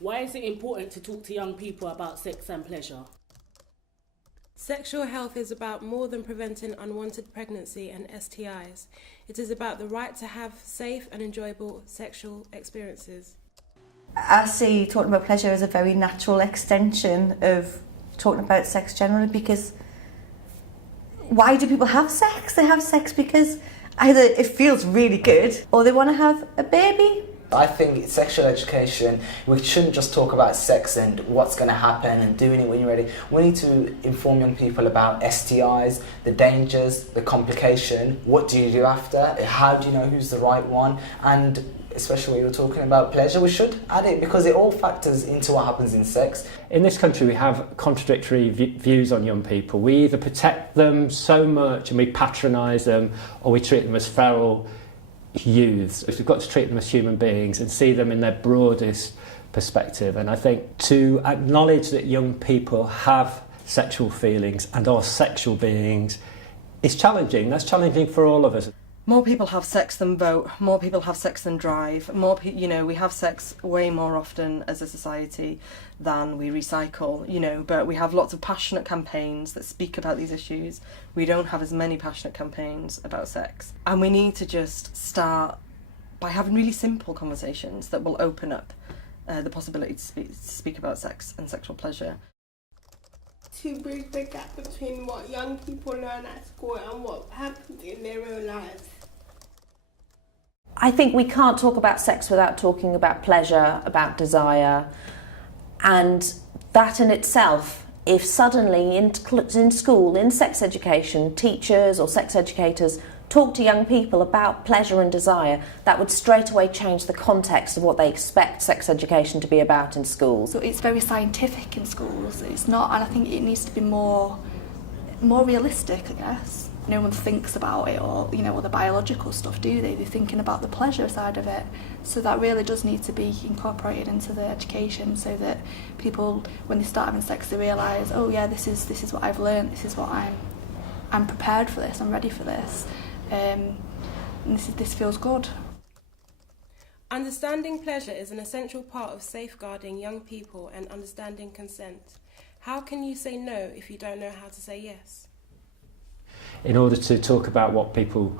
Why is it important to talk to young people about sex and pleasure? Sexual health is about more than preventing unwanted pregnancy and STIs. It is about the right to have safe and enjoyable sexual experiences. I see talking about pleasure as a very natural extension of talking about sex generally, because why do people have sex? They have sex because either it feels really good or they want to have a baby. I think sexual education, we shouldn't just talk about sex and what's going to happen and doing it when you're ready. We need to inform young people about STIs, the dangers, the complication, what do you do after, how do you know who's the right one, and especially when you're talking about pleasure, we should add it because it all factors into what happens in sex. In this country we have contradictory views on young people. We either protect them so much and we patronise them, or we treat them as feral youths. We've got to treat them as human beings and see them in their broadest perspective. And I think to acknowledge that young people have sexual feelings and are sexual beings is challenging. That's challenging for all of us. More people have sex than vote, more people have sex than drive, we have sex way more often as a society than we recycle, but we have lots of passionate campaigns that speak about these issues. We don't have as many passionate campaigns about sex. And we need to just start by having really simple conversations that will open up the possibility to speak about sex and sexual pleasure. To bridge the gap between what young people learn at school and what happens in their own lives. I think we can't talk about sex without talking about pleasure, about desire, and that in itself, if suddenly in school, in sex education, teachers or sex educators talk to young people about pleasure and desire, that would straight away change the context of what they expect sex education to be about in schools. So it's very scientific in schools. It's not, and I think it needs to be more realistic, I guess. No one thinks about it, or all the biological stuff, do they? They're thinking about the pleasure side of it. So that really does need to be incorporated into the education, so that people, when they start having sex, they realise, oh yeah, this is what I've learned. This is what I'm prepared for this. I'm ready for this. And this feels good. Understanding pleasure is an essential part of safeguarding young people and understanding consent. How can you say no if you don't know how to say yes? In order to talk about what people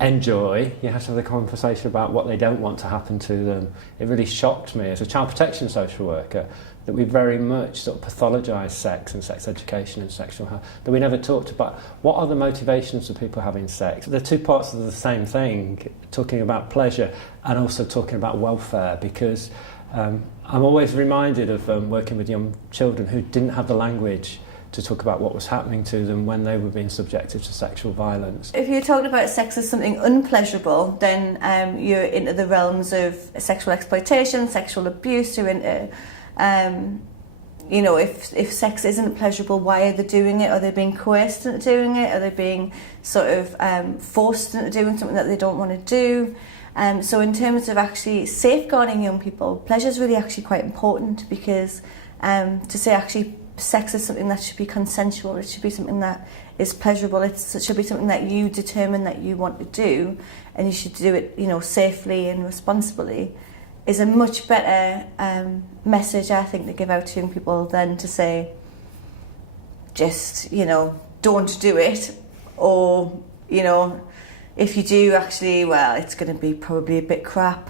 enjoy, you have to have a conversation about what they don't want to happen to them. It really shocked me as a child protection social worker that we very much sort of pathologise sex and sex education and sexual health, that we never talked about what are the motivations of people having sex. They're two parts of the same thing, talking about pleasure and also talking about welfare, because I'm always reminded of working with young children who didn't have the language to talk about what was happening to them when they were being subjected to sexual violence. If you're talking about sex as something unpleasurable, then you're into the realms of sexual exploitation, sexual abuse. You're into, if sex isn't pleasurable, why are they doing it? Are they being coerced into doing it? Are they being sort of forced into doing something that they don't want to do? So in terms of actually safeguarding young people, pleasure is really actually quite important, because to say actually sex is something that should be consensual, it should be something that is pleasurable, it should be something that you determine that you want to do, and you should do it, safely and responsibly, is a much better message, I think, to give out to young people than to say, just, don't do it, or, if you do, actually, well, it's going to be probably a bit crap.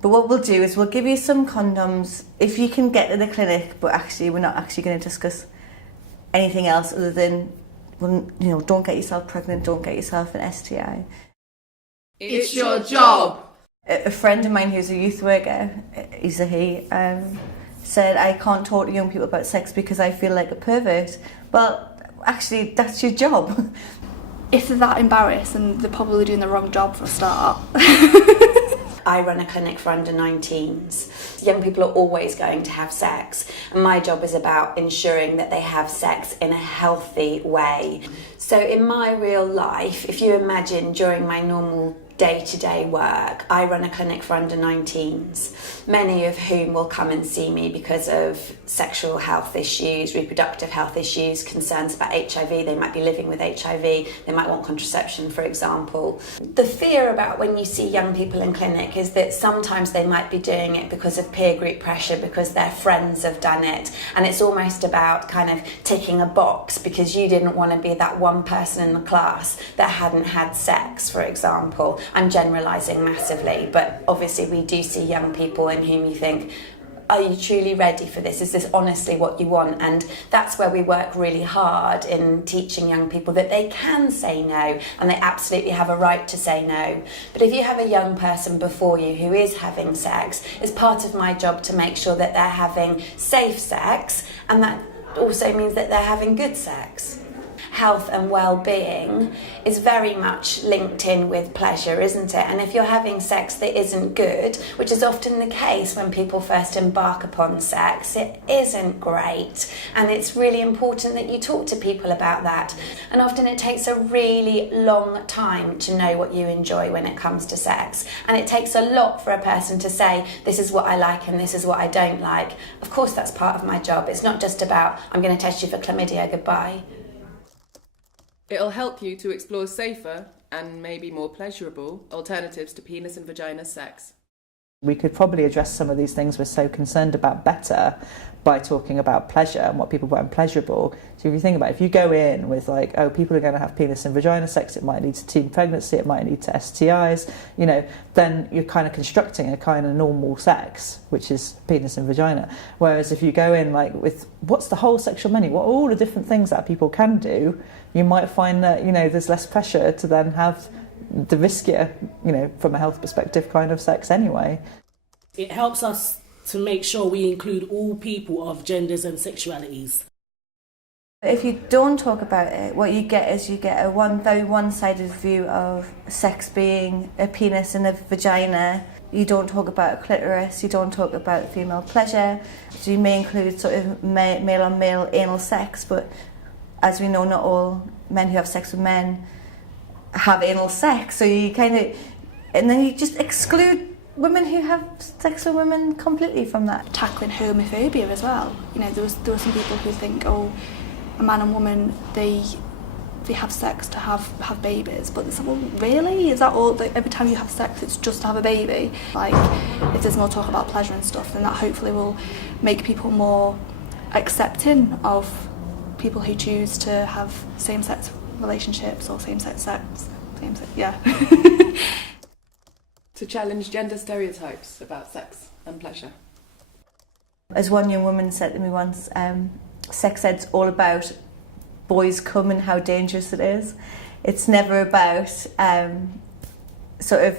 But what we'll do is we'll give you some condoms if you can get to the clinic, but actually we're not actually going to discuss anything else other than, don't get yourself pregnant, don't get yourself an STI. It's your job. A friend of mine who's a youth worker, he's a he, said, I can't talk to young people about sex because I feel like a pervert. Well, actually, that's your job. If they're that embarrassed, then they're probably doing the wrong job for a start. I run a clinic for under 19s. Young people are always going to have sex, and my job is about ensuring that they have sex in a healthy way. So in my real life, if you imagine during my normal day-to-day work. I run a clinic for under 19s, many of whom will come and see me because of sexual health issues, reproductive health issues, concerns about HIV. They might be living with HIV, they might want contraception, for example. The fear about when you see young people in clinic is that sometimes they might be doing it because of peer group pressure, because their friends have done it, and it's almost about kind of ticking a box because you didn't want to be that one person in the class that hadn't had sex, for example. I'm generalising massively, but obviously we do see young people in whom you think, are you truly ready for this? Is this honestly what you want? And that's where we work really hard in teaching young people that they can say no, and they absolutely have a right to say no. But if you have a young person before you who is having sex, it's part of my job to make sure that they're having safe sex, and that also means that they're having good sex. Health and well-being is very much linked in with pleasure, isn't it? And if you're having sex that isn't good, which is often the case when people first embark upon sex, it isn't great. And it's really important that you talk to people about that. And often it takes a really long time to know what you enjoy when it comes to sex. And it takes a lot for a person to say, this is what I like and this is what I don't like. Of course, that's part of my job. It's not just about, I'm going to test you for chlamydia, goodbye. It'll help you to explore safer and maybe more pleasurable alternatives to penis and vagina sex. We could probably address some of these things we're so concerned about better by talking about pleasure and what people find pleasurable. So if you think about it, if you go in with like, oh, people are going to have penis and vagina sex, it might lead to teen pregnancy, it might lead to STIs, you know, then you're kind of constructing a kind of normal sex, which is penis and vagina. Whereas if you go in like with what's the whole sexual menu, what are all the different things that people can do, you might find that, you know, there's less pressure to then have the riskier, you know, from a health perspective kind of sex anyway. It helps us to make sure we include all people of genders and sexualities. If you don't talk about it, what you get is you get a very one-sided view of sex being a penis and a vagina. You don't talk about a clitoris, you don't talk about female pleasure. So you may include sort of male-on-male anal sex, but as we know, not all men who have sex with men have anal sex. So you kind of, and then you just exclude women who have sex with women completely from that. Tackling homophobia as well. You know, there were some people who think, oh, a man and woman, they have sex to have babies, but it's like, well, really? Is that all? Like, every time you have sex, it's just to have a baby? Like, if there's more talk about pleasure and stuff, then that hopefully will make people more accepting of people who choose to have same-sex relationships or same-sex sex. Yeah. To challenge gender stereotypes about sex and pleasure. As one young woman said to me once, sex ed's all about boys cum and how dangerous it is. It's never about sort of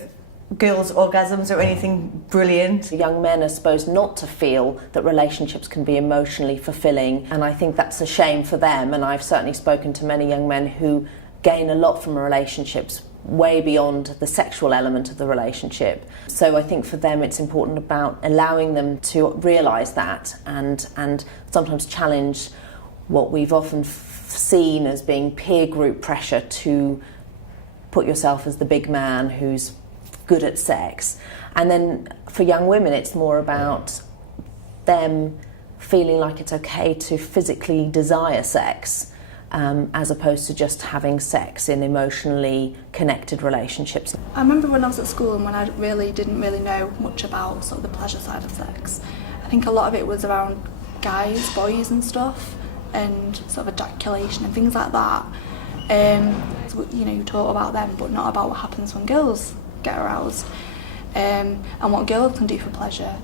girls' orgasms or anything brilliant. Young men are supposed not to feel that relationships can be emotionally fulfilling, and I think that's a shame for them, and I've certainly spoken to many young men who gain a lot from relationships way beyond the sexual element of the relationship. So I think for them it's important about allowing them to realise that and sometimes challenge what we've often seen as being peer group pressure to put yourself as the big man who's good at sex. And then for young women it's more about them feeling like it's okay to physically desire sex, as opposed to just having sex in emotionally connected relationships. I remember when I was at school and when I didn't really know much about sort of the pleasure side of sex. I think a lot of it was around guys, boys and stuff, and sort of ejaculation and things like that. So, you know, you talk about them, but not about what happens when girls get aroused, and what girls can do for pleasure.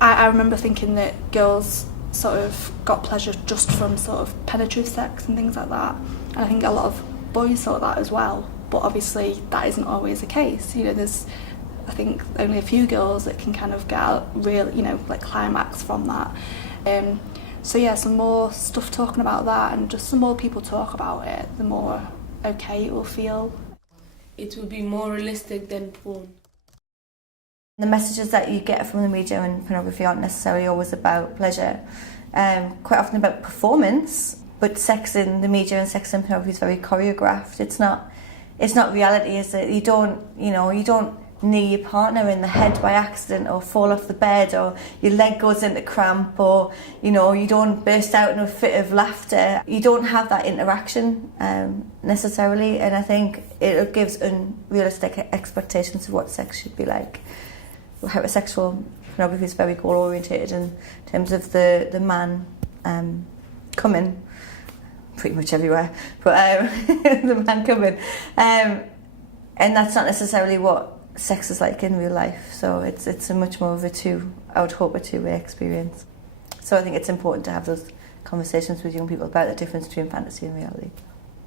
I remember thinking that girls sort of got pleasure just from sort of penetrative sex and things like that, and I think a lot of boys thought that as well, but obviously that isn't always the case. You know, there's, I think, only a few girls that can kind of get a real, you know, like climax from that. So yeah, some more stuff talking about that, and just some more people talk about it, the more okay it will feel. It will be more realistic than porn. The messages that you get from the media and pornography aren't necessarily always about pleasure, quite often about performance, but sex in the media and sex in pornography is very choreographed. It's not it's not reality, is it? You don't knee your partner in the head by accident or fall off the bed or your leg goes into cramp or you don't burst out in a fit of laughter. You don't have that interaction necessarily, and I think it gives unrealistic expectations of what sex should be like. Heterosexual pornography is very goal oriented in terms of the man coming pretty much everywhere, but the man coming, and that's not necessarily what sex is like in real life. So it's a much more of I would hope, a two-way experience. So I think it's important to have those conversations with young people about the difference between fantasy and reality.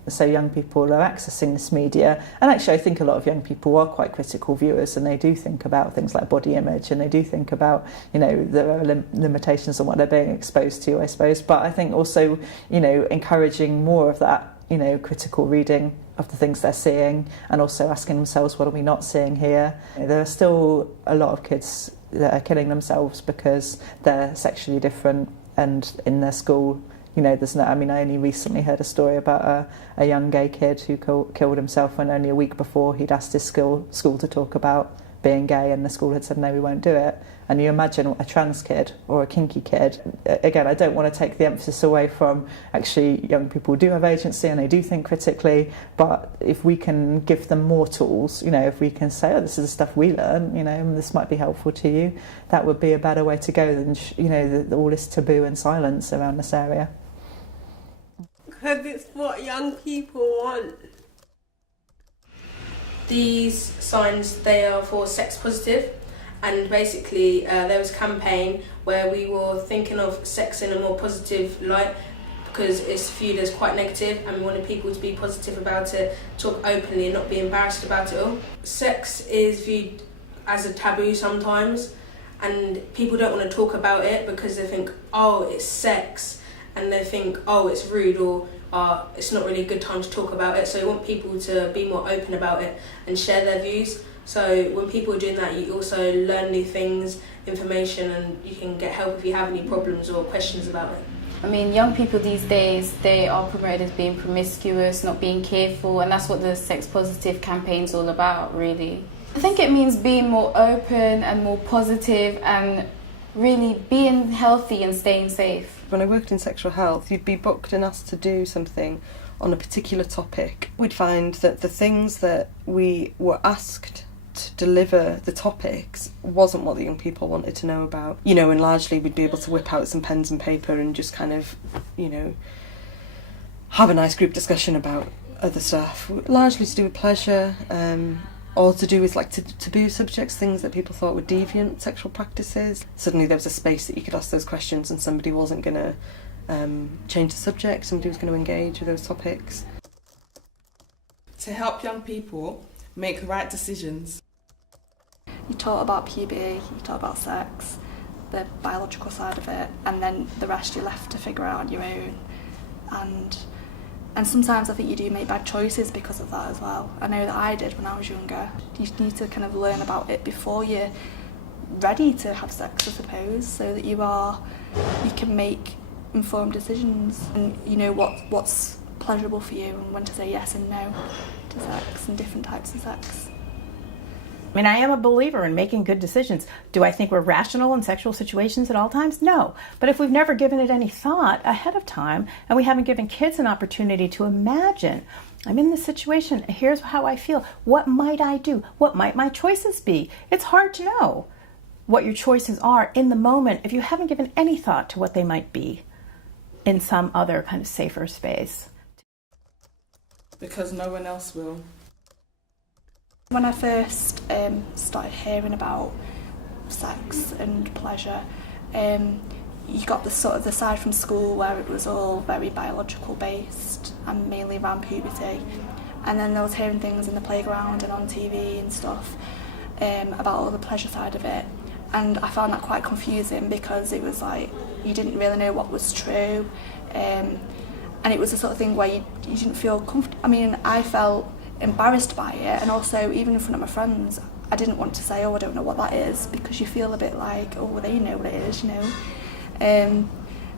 So young people are accessing this media, and actually I think a lot of young people are quite critical viewers, and they do think about things like body image, and they do think about, there are limitations on what they're being exposed to, I suppose. But I think also, encouraging more of that, critical reading of the things they're seeing, and also asking themselves, what are we not seeing here? There are still a lot of kids that are killing themselves because they're sexually different, and in their school, there's no. I only recently heard a story about a young gay kid who killed himself when only a week before he'd asked his school to talk about being gay, and the school had said no, we won't do it. And you imagine a trans kid or a kinky kid. Again, I don't want to take the emphasis away from actually young people do have agency and they do think critically, but if we can give them more tools, if we can say, this is the stuff we learn, this might be helpful to you, that would be a better way to go than all this taboo and silence around this area. Because it's what young people want. These signs, they are for sex positive, and basically there was a campaign where we were thinking of sex in a more positive light because it's viewed as quite negative, and we wanted people to be positive about it, talk openly and not be embarrassed about it all. Sex is viewed as a taboo sometimes, and people don't want to talk about it because they think, oh, it's sex, and they think, oh, it's rude, or it's not really a good time to talk about it. So we want people to be more open about it and share their views. So when people are doing that, you also learn new things, information, and you can get help if you have any problems or questions about it. Young people these days, they are promoted as being promiscuous, not being careful, and that's what the sex positive campaign's all about, really. I think it means being more open and more positive and really being healthy and staying safe. When I worked in sexual health, you'd be booked and asked to do something on a particular topic. We'd find that the things that we were asked to deliver, the topics, wasn't what the young people wanted to know about. And largely we'd be able to whip out some pens and paper and just kind of, have a nice group discussion about other stuff. Largely to do with pleasure, or to do with taboo subjects, things that people thought were deviant sexual practices. Suddenly there was a space that you could ask those questions and somebody wasn't going to change the subject, somebody was going to engage with those topics. To help young people make the right decisions. You talk about puberty, you talk about sex, the biological side of it, and then the rest you're left to figure out on your own. And sometimes I think you do make bad choices because of that as well. I know that I did when I was younger. You need to kind of learn about it before you're ready to have sex, I suppose, so that you can make informed decisions and you know what's pleasurable for you and when to say yes and no to sex and different types of sex. I am a believer in making good decisions. Do I think we're rational in sexual situations at all times? No. But if we've never given it any thought ahead of time and we haven't given kids an opportunity to imagine, I'm in this situation, here's how I feel, what might I do? What might my choices be? It's hard to know what your choices are in the moment if you haven't given any thought to what they might be in some other kind of safer space. Because no one else will. When I first started hearing about sex and pleasure, you got the side from school where it was all very biological based and mainly around puberty, and then I was hearing things in the playground and on TV and stuff about all the pleasure side of it, and I found that quite confusing because it was like you didn't really know what was true, and it was the sort of thing where you didn't feel comfortable. I felt embarrassed by it, and also even in front of my friends I didn't want to say, oh, I don't know what that is, because you feel a bit like, oh, well, they know what it is, you know.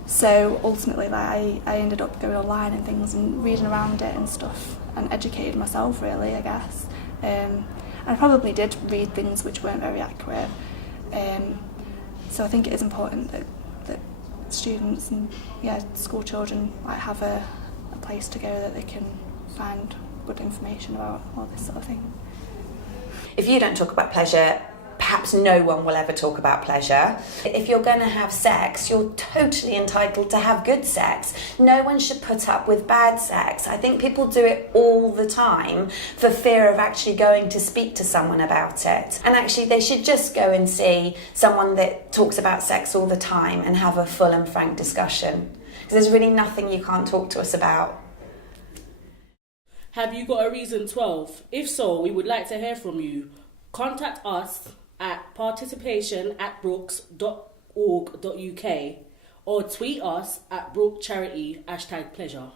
So ultimately, like, I ended up going online and things and reading around it and stuff and educated myself, really, I guess. And I probably did read things which weren't very accurate. So I think it is important that students and school children have a place to go that they can find good information about all this sort of thing. If you don't talk about pleasure, perhaps no one will ever talk about pleasure. If you're going to have sex, you're totally entitled to have good sex. No one should put up with bad sex. I think people do it all the time for fear of actually going to speak to someone about it. And actually they should just go and see someone that talks about sex all the time and have a full and frank discussion. Because there's really nothing you can't talk to us about. Have you got a reason 12? If so, we would like to hear from you. Contact us at participation@brooks.org.uk or tweet us at Brook Charity #pleasure.